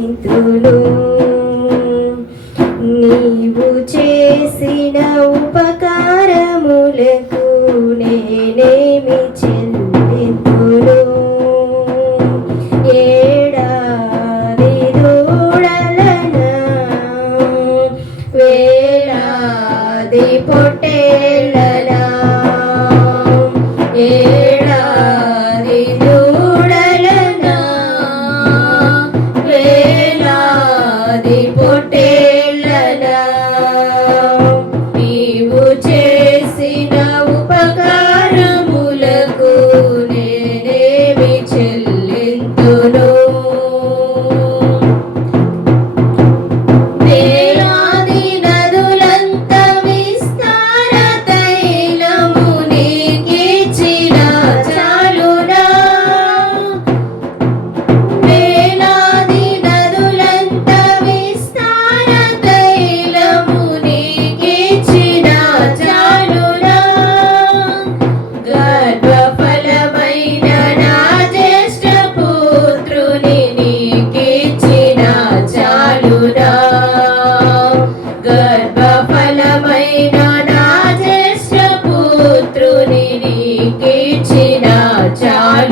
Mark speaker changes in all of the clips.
Speaker 1: స్థుతులు నీవు చేసిన ఉపకారములకు నేనేమి చెల్లితులు ఏడాది దూడలన? వేలాది పొట్టే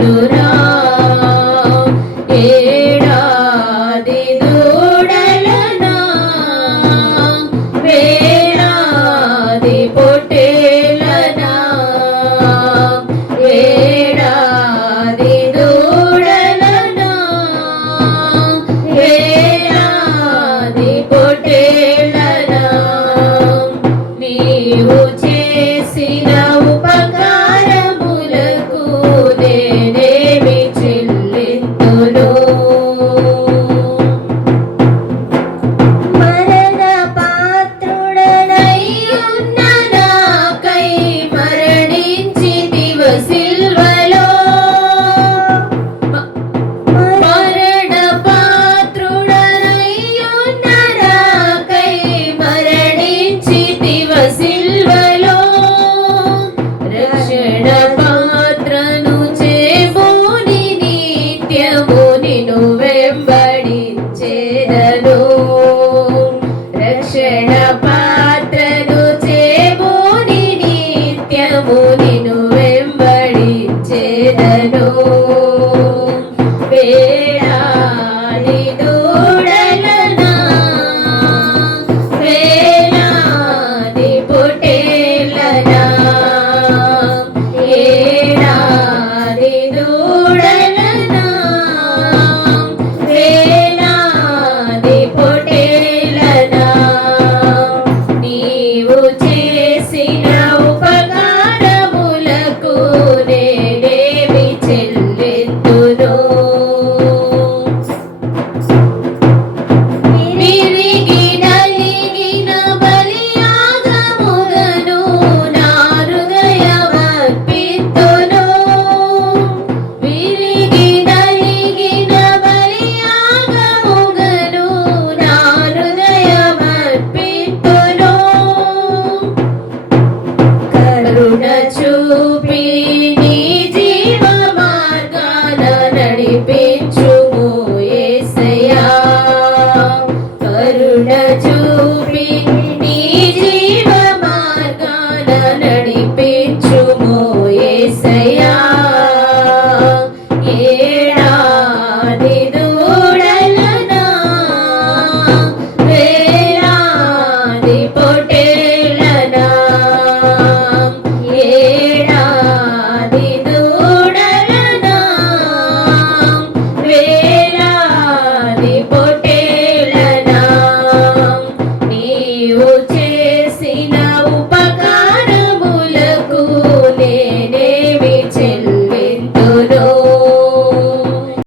Speaker 1: Guru. కరుణ చూపి నీ జీవ మార్గాన నడిపించుము ఏసయా కరుణ చూపి నీ జీవ మార్గాన నడిపించుము ఏసయా చేసిన ఉప